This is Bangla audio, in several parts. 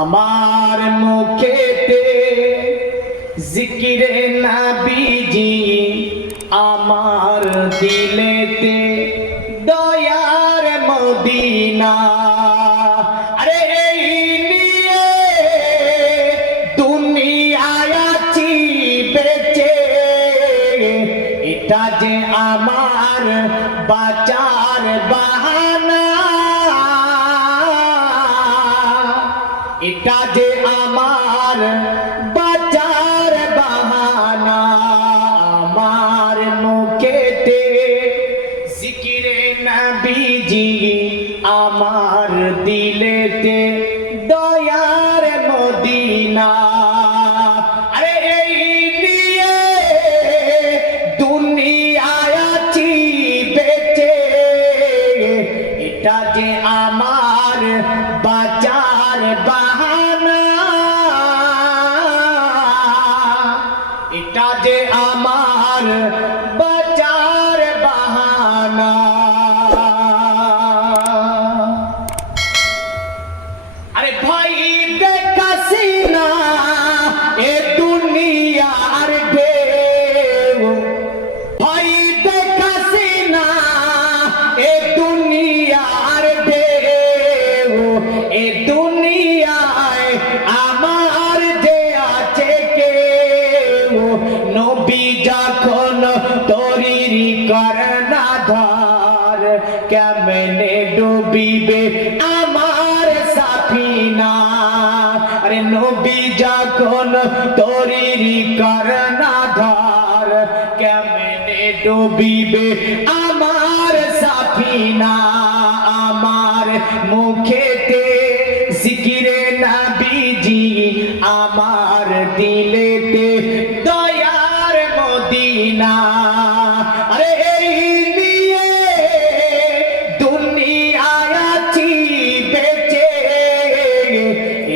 আমার মুখেতে জিকিরে নবীজি, আমার দিলেতে দয়ার মদিনা। আরে এই নিয়ে দুনিয়ায় আছি বেঁচে, এটা যে আমার বাঁচার বাহানা, এটা যে আমার বাঁচার বাহানা। আমার মুখেতে জিকিরে নবীজি, আমার দিলেতে দয়ার মদিনা। আরে এই নিয়ে দুনিয়ায় আছি বেঁচে, এটা যে আমার বাঁচার বাহানা, এটা যে আমার বাঁচার বাহানা। আরে ভাই দেখাসি না এ দুনিয়ার ঢেউ, ভাই দেখাসি না এ দুনিয়ার ঢেউ, এ দুনিয়ায় আমার যে আছে কেউ, নবী যখন তরিরি করনা ধার, কেমনে ডুবিবে আমার সাফিনা। আরে নবী যখন তরিরি করনা ধার, কেমনে ডুবিবে আমার সাফিনা। আমার মুখেতে জিকিরে নবীজি, আমার দিলেতে দয়ার মদিনা। আরে এই নিয়ে দুনিয়ায় আছি বেঁচে,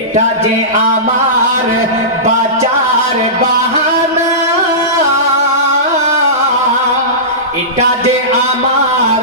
এটা যে আমার বাঁচার বাহানা, এটা যে আমার